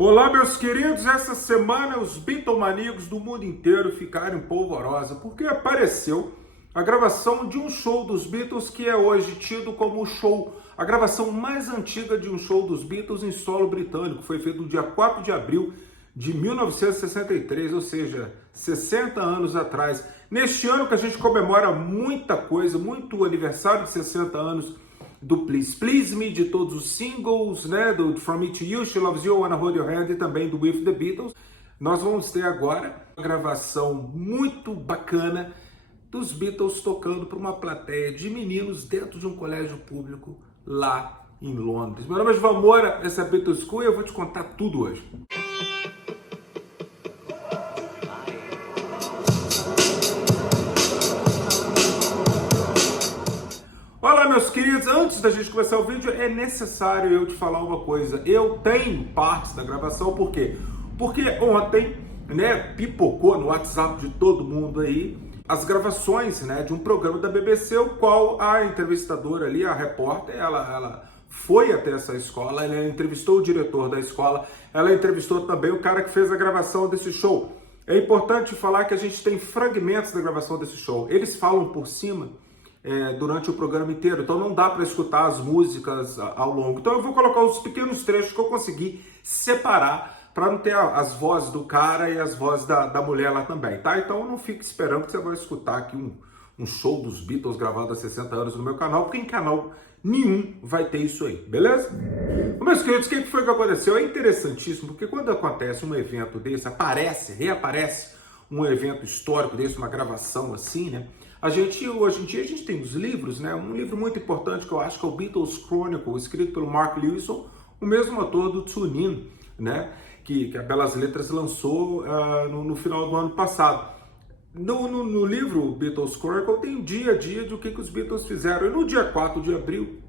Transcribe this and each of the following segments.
Olá, meus queridos. Essa semana os Beatlemaníacos do mundo inteiro ficaram em polvorosa porque apareceu a gravação de um show dos Beatles que é hoje tido como a gravação mais antiga de um show dos Beatles em solo britânico. Foi feito no dia 4 de abril de 1963, ou seja, 60 anos atrás. Neste ano que a gente comemora muita coisa, muito aniversário de 60 anos do Please Please Me, de todos os singles, né, do From Me to You, She Loves You, Wanna Hold Your Hand e também do With the Beatles. Nós vamos ter agora uma gravação muito bacana dos Beatles tocando para uma plateia de meninos dentro de um colégio público lá em Londres. Meu nome é João Moura, essa é a Beatles School e eu vou te contar tudo hoje. Olá, meus queridos, antes da gente começar o vídeo, é necessário eu te falar uma coisa. Eu tenho partes da gravação, por quê? Porque ontem, né, pipocou no WhatsApp de todo mundo aí as gravações, né, de um programa da BBC, o qual a entrevistadora ali, a repórter, ela foi até essa escola, ela entrevistou o diretor da escola, ela entrevistou também o cara que fez a gravação desse show. É importante falar que a gente tem fragmentos da gravação desse show. Eles falam por cima durante o programa inteiro, então não dá para escutar as músicas ao longo. Então eu vou colocar os pequenos trechos que eu consegui separar para não ter as vozes do cara e as vozes da mulher lá também, tá? Então não fique esperando que você vai escutar aqui um show dos Beatles gravado há 60 anos no meu canal, porque em canal nenhum vai ter isso aí, beleza? Meus queridos, o que foi que aconteceu? É interessantíssimo, porque quando acontece um evento desse, reaparece um evento histórico desse, uma gravação assim, né? Hoje em dia, a gente tem os livros, né? Um livro muito importante que eu acho que é o Beatles Chronicle, escrito pelo Mark Lewisohn, o mesmo autor do Tune In, né? Que a Belas Letras lançou no final do ano passado. No livro Beatles Chronicle tem o dia a dia de o que os Beatles fizeram. E no dia 4 de abril,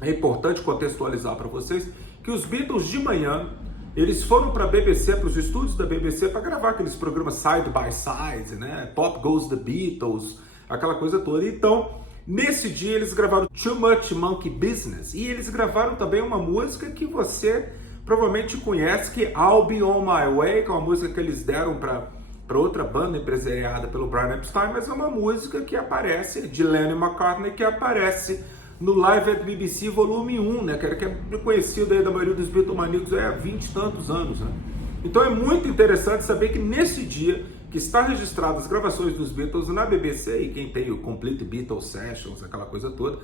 é importante contextualizar para vocês que os Beatles de manhã, eles foram para a BBC, para os estúdios da BBC, para gravar aqueles programas Side by Side, né? Pop Goes the Beatles, aquela coisa toda. Então, nesse dia eles gravaram Too Much Monkey Business e eles gravaram também uma música que você provavelmente conhece, que é I'll Be On My Way, que é uma música que eles deram para outra banda empresariada pelo Brian Epstein, mas é uma música que aparece, de Lennon e McCartney, que aparece no Live at BBC Volume 1, né, que é conhecido aí da maioria dos Beatlemaníacos há 20 e tantos anos, né? Então é muito interessante saber que nesse dia que está registrado as gravações dos Beatles na BBC, e quem tem o Complete Beatles Sessions, aquela coisa toda,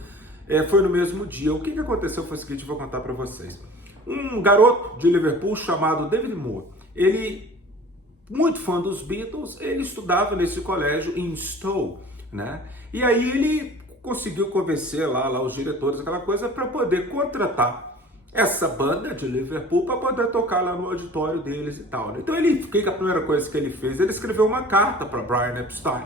foi no mesmo dia. O que aconteceu foi o seguinte, eu vou contar para vocês. Um garoto de Liverpool chamado David Moore, ele, muito fã dos Beatles, ele estudava nesse colégio em Stowe, né? E aí ele conseguiu convencer lá os diretores, aquela coisa, para poder contratar essa banda de Liverpool para poder tocar lá no auditório deles e tal, né? Então o que a primeira coisa que ele fez? Ele escreveu uma carta para Brian Epstein,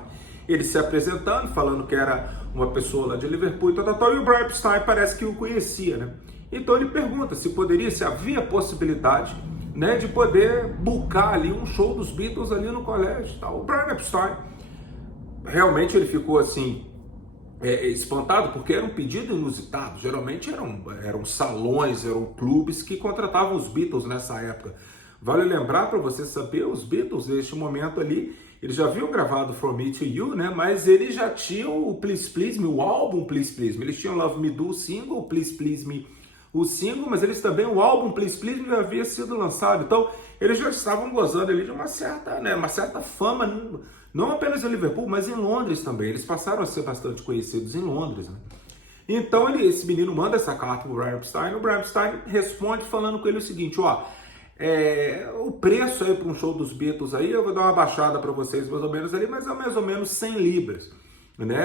ele se apresentando, falando que era uma pessoa lá de Liverpool e tal, e o Brian Epstein parece que o conhecia, né? Então ele pergunta se havia possibilidade, né, de poder boocar ali um show dos Beatles ali no colégio e tal. O Brian Epstein, realmente ele ficou assim, espantado, porque era um pedido inusitado. Geralmente eram salões, eram clubes que contratavam os Beatles nessa época. Vale lembrar, para você saber, os Beatles neste momento ali, eles já haviam gravado From Me to You, né? Mas eles já tinham o Please Please Me, o álbum Please Please Me. Eles tinham Love Me Do, o single, Please Please Me, o single, mas eles também, o álbum Please Please Me já havia sido lançado. Então, eles já estavam gozando ali de uma certa fama, não apenas em Liverpool, mas em Londres também. Eles passaram a ser bastante conhecidos em Londres, né? Então, esse menino manda essa carta para o Brian Epstein, e o Brian Epstein responde falando com ele o seguinte, o preço aí para um show dos Beatles aí, eu vou dar uma baixada para vocês mais ou menos ali, mas é mais ou menos 100 libras. Né?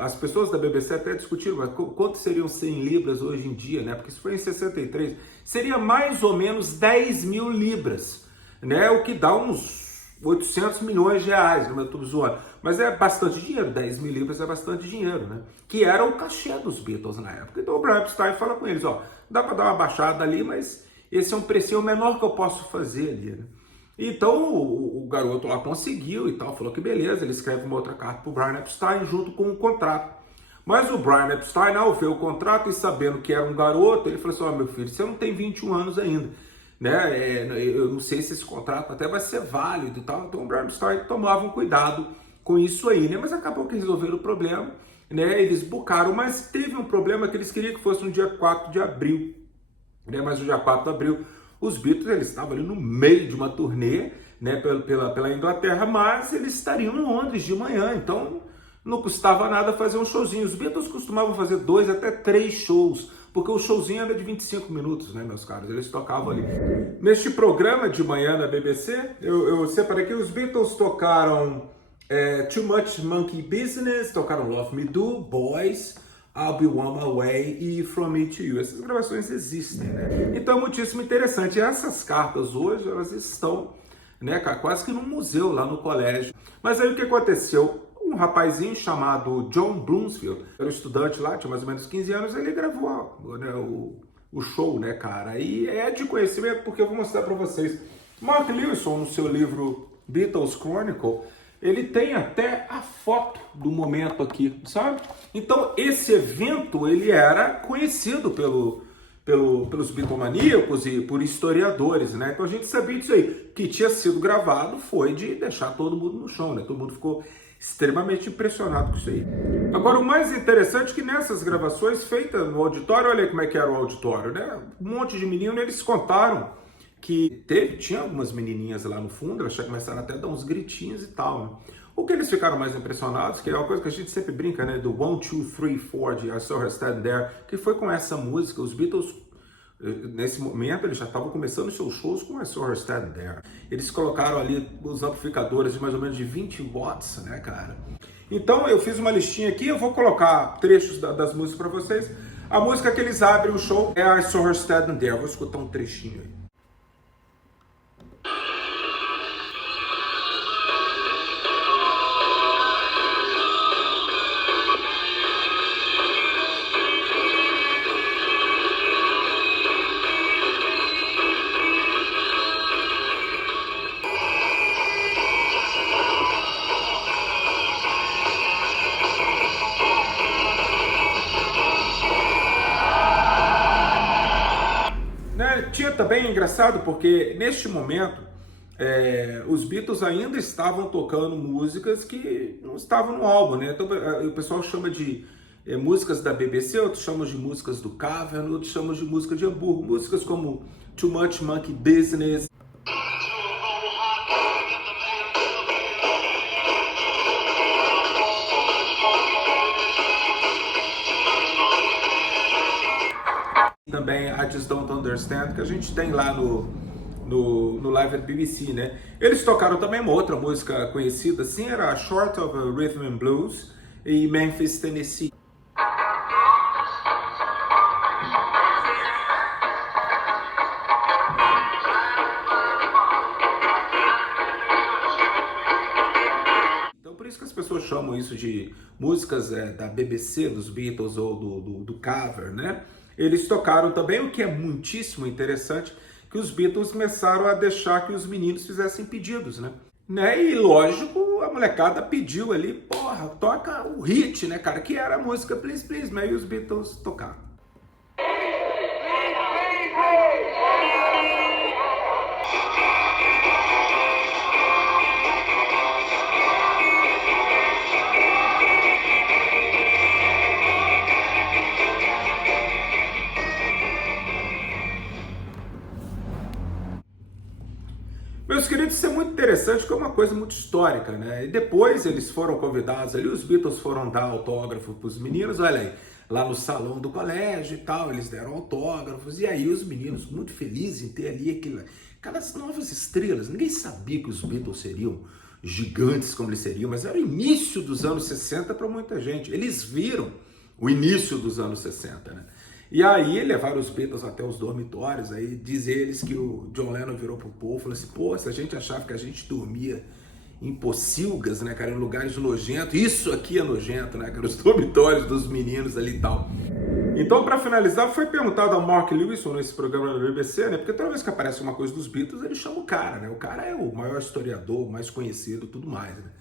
As pessoas da BBC até discutiram, mas quanto seriam 100 libras hoje em dia, né? Porque isso foi em 63, seria mais ou menos 10 mil libras, né? O que dá uns 800 milhões de reais, não estou zoando, mas é bastante dinheiro, 10 mil libras é bastante dinheiro, né? Que era o cachê dos Beatles na época. Então o Brian Epstein fala com eles, dá para dar uma baixada ali, mas esse é um precinho menor que eu posso fazer ali, né? Então o garoto lá conseguiu e tal, falou que beleza, ele escreve uma outra carta para o Brian Epstein junto com um contrato. Mas o Brian Epstein, ao ver o contrato e sabendo que era um garoto, ele falou assim, meu filho, você não tem 21 anos ainda. né? Eu não sei se esse contrato até vai ser válido e tal. Então o Bram-Stoker tomava um cuidado com isso aí, né? Mas acabou que resolveram o problema, né? Eles bucaram, mas teve um problema que eles queriam que fosse no dia 4 de abril, né? Mas no dia 4 de abril, os Beatles eles estavam ali no meio de uma turnê, né? Pela Inglaterra, mas eles estariam em Londres de manhã, então não custava nada fazer um showzinho. Os Beatles costumavam fazer 2 até 3 shows, porque o showzinho era de 25 minutos, né, meus caros? Eles tocavam ali. Neste programa de manhã na BBC, eu separei que os Beatles tocaram Too Much Monkey Business, tocaram Love Me Do, Boys, I'll Be On My Way e From Me To You. Essas gravações existem, né? Então é muitíssimo interessante. Essas cartas hoje, elas estão, né, quase que num museu lá no colégio. Mas aí o que aconteceu? Um rapazinho chamado John Bloomfield, era um estudante lá, tinha mais ou menos 15 anos, ele gravou, né, o show, né, cara? E é de conhecimento porque eu vou mostrar para vocês. Mark Lewisohn, no seu livro Beatles Chronicle, ele tem até a foto do momento aqui, sabe? Então, esse evento, ele era conhecido pelos bitomaníacos e por historiadores, né? Então a gente sabia disso aí. Que tinha sido gravado foi de deixar todo mundo no chão, né? Todo mundo ficou extremamente impressionado com isso aí. Agora, o mais interessante é que nessas gravações feitas no auditório, olha aí como é que era o auditório, né? Um monte de menino, eles contaram que tinha algumas menininhas lá no fundo, elas já começaram até a dar uns gritinhos e tal, né? O que eles ficaram mais impressionados, que é uma coisa que a gente sempre brinca, né, do 1, 2, 3, 4 de I Saw Her Standing There, que foi com essa música, os Beatles, nesse momento, eles já estavam começando seus shows com I Saw Her Standing There. Eles colocaram ali os amplificadores de mais ou menos de 20 watts, né, cara? Então, eu fiz uma listinha aqui, eu vou colocar trechos das músicas para vocês. A música que eles abrem o show é I Saw Her Standing There. Vou escutar um trechinho aí. Tinha também, engraçado, porque neste momento os Beatles ainda estavam tocando músicas que não estavam no álbum, né? Então o pessoal chama de músicas da BBC, outros chamam de músicas do Cavern, outros chamam de música de Hamburgo, músicas como Too Much Monkey Business. Também I Just Don't Understand, que a gente tem lá no Live at BBC, né? Eles tocaram também uma outra música conhecida, assim, era Short of a Rhythm and Blues e Memphis, Tennessee. Então por isso que as pessoas chamam isso de músicas da BBC, dos Beatles ou do Cavern, né? Eles tocaram também, o que é muitíssimo interessante, que os Beatles começaram a deixar que os meninos fizessem pedidos, né? E lógico, a molecada pediu ali, porra, toca o hit, né, cara? Que era a música Please Please Me, e os Beatles tocaram. Meus queridos, isso é muito interessante, porque é uma coisa muito histórica, né? E depois eles foram convidados ali, os Beatles foram dar autógrafo para os meninos, olha aí, lá no salão do colégio e tal, eles deram autógrafos, e aí os meninos muito felizes em ter ali aquelas novas estrelas. Ninguém sabia que os Beatles seriam gigantes como eles seriam, mas era o início dos anos 60 para muita gente. Eles viram o início dos anos 60, né? E aí levaram os Beatles até os dormitórios, aí diz eles que o John Lennon virou pro povo e falou assim, pô, se a gente achava que a gente dormia em pocilgas, né, cara, em lugares nojentos, isso aqui é nojento, né, cara, os dormitórios dos meninos ali e tal. Então, para finalizar, foi perguntado ao Mark Lewisohn nesse programa da BBC, né, porque toda vez que aparece uma coisa dos Beatles, ele chama o cara, né, o cara é o maior historiador, mais conhecido, tudo mais, né.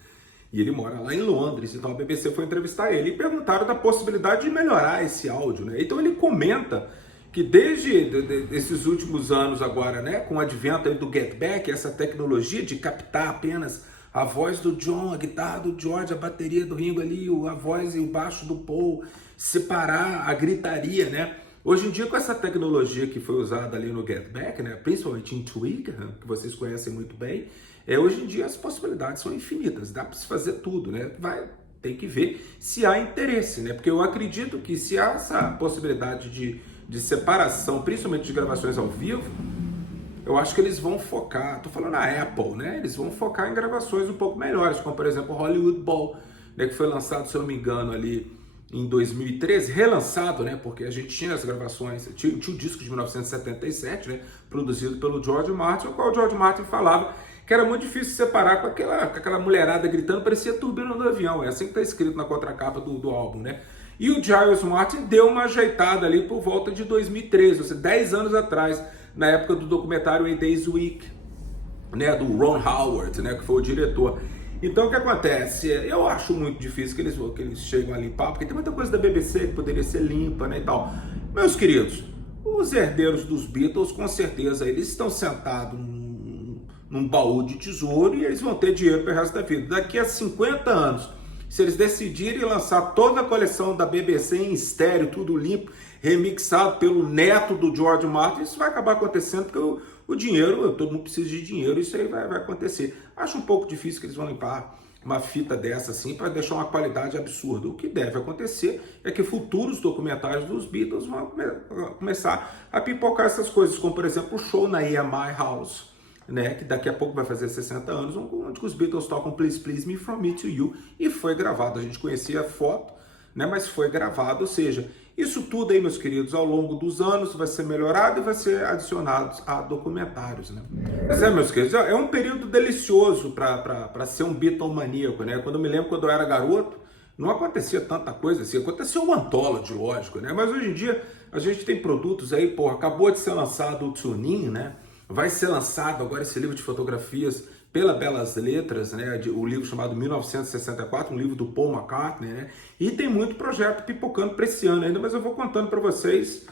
E ele mora lá em Londres, então a BBC foi entrevistar ele e perguntaram da possibilidade de melhorar esse áudio, né? Então ele comenta que desde esses últimos anos agora, né, com o advento aí do Get Back, essa tecnologia de captar apenas a voz do John, a guitarra do George, a bateria do Ringo ali, a voz e o baixo do Paul, separar a gritaria, né? Hoje em dia, com essa tecnologia que foi usada ali no Get Back, né, principalmente em Twig, que vocês conhecem muito bem, hoje em dia as possibilidades são infinitas, dá para se fazer tudo, né? Tem que ver se há interesse, né? Porque eu acredito que se há essa possibilidade de separação, principalmente de gravações ao vivo, eu acho que eles vão focar, tô falando na Apple, né? Eles vão focar em gravações um pouco melhores, como por exemplo o Hollywood Bowl, né? Que foi lançado, se eu não me engano, ali em 2013, relançado, né? Porque a gente tinha as gravações, tinha o disco de 1977, né? Produzido pelo George Martin, o qual o George Martin falava que era muito difícil separar com aquela mulherada gritando, parecia turbina do avião, é assim que está escrito na contracapa do álbum, né? E o Giles Martin deu uma ajeitada ali por volta de 2013, ou seja, 10 anos atrás, na época do documentário A Day's Week, né, do Ron Howard, né, que foi o diretor. Então o que acontece? Eu acho muito difícil que eles chegam a limpar, porque tem muita coisa da BBC que poderia ser limpa, né, e tal. Meus queridos, os herdeiros dos Beatles, com certeza, eles estão sentados num baú de tesouro e eles vão ter dinheiro para o resto da vida. Daqui a 50 anos, se eles decidirem lançar toda a coleção da BBC em estéreo, tudo limpo, remixado pelo neto do George Martin, isso vai acabar acontecendo porque o dinheiro, todo mundo precisa de dinheiro, isso aí vai acontecer. Acho um pouco difícil que eles vão limpar uma fita dessa assim para deixar uma qualidade absurda. O que deve acontecer é que futuros documentários dos Beatles vão começar a pipocar essas coisas, como por exemplo o show na EMI House, né, que daqui a pouco vai fazer 60 anos, onde os Beatles tocam Please Please Me From Me To You, e foi gravado. A gente conhecia a foto, né, mas foi gravado, ou seja, isso tudo aí, meus queridos, ao longo dos anos vai ser melhorado e vai ser adicionado a documentários, né. Mas meus queridos, é um período delicioso para ser um Beatlemaníaco, né. Quando eu me lembro, quando eu era garoto, não acontecia tanta coisa assim, aconteceu o Anthology, lógico, né, mas hoje em dia a gente tem produtos aí, acabou de ser lançado o TuneIn, né. Vai ser lançado agora esse livro de fotografias pela Belas Letras, né? O livro chamado 1964, um livro do Paul McCartney, né? E tem muito projeto pipocando para esse ano ainda, mas eu vou contando para vocês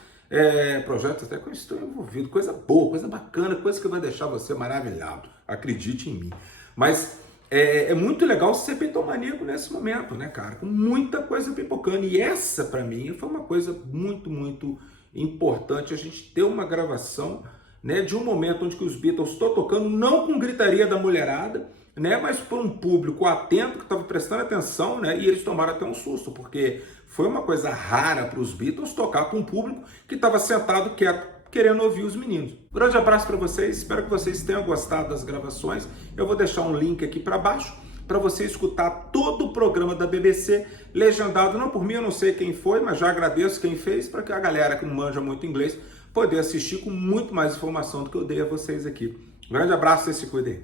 projetos até que eu estou envolvido, coisa boa, coisa bacana, coisa que vai deixar você maravilhado, acredite em mim. Mas é muito legal ser Beatlemaníaco nesse momento, né, cara? Com muita coisa pipocando. E essa, para mim, foi uma coisa muito, muito importante, a gente ter uma gravação, né, de um momento onde que os Beatles estão tocando, não com gritaria da mulherada, né, mas por um público atento que estava prestando atenção, né, e eles tomaram até um susto, porque foi uma coisa rara para os Beatles tocar para um público que estava sentado quieto, querendo ouvir os meninos. Grande abraço para vocês, espero que vocês tenham gostado das gravações. Eu vou deixar um link aqui para baixo para você escutar todo o programa da BBC legendado, não por mim, eu não sei quem foi, mas já agradeço quem fez, para que a galera que não manja muito inglês poder assistir com muito mais informação do que eu dei a vocês aqui. Um grande abraço, vocês se cuidem.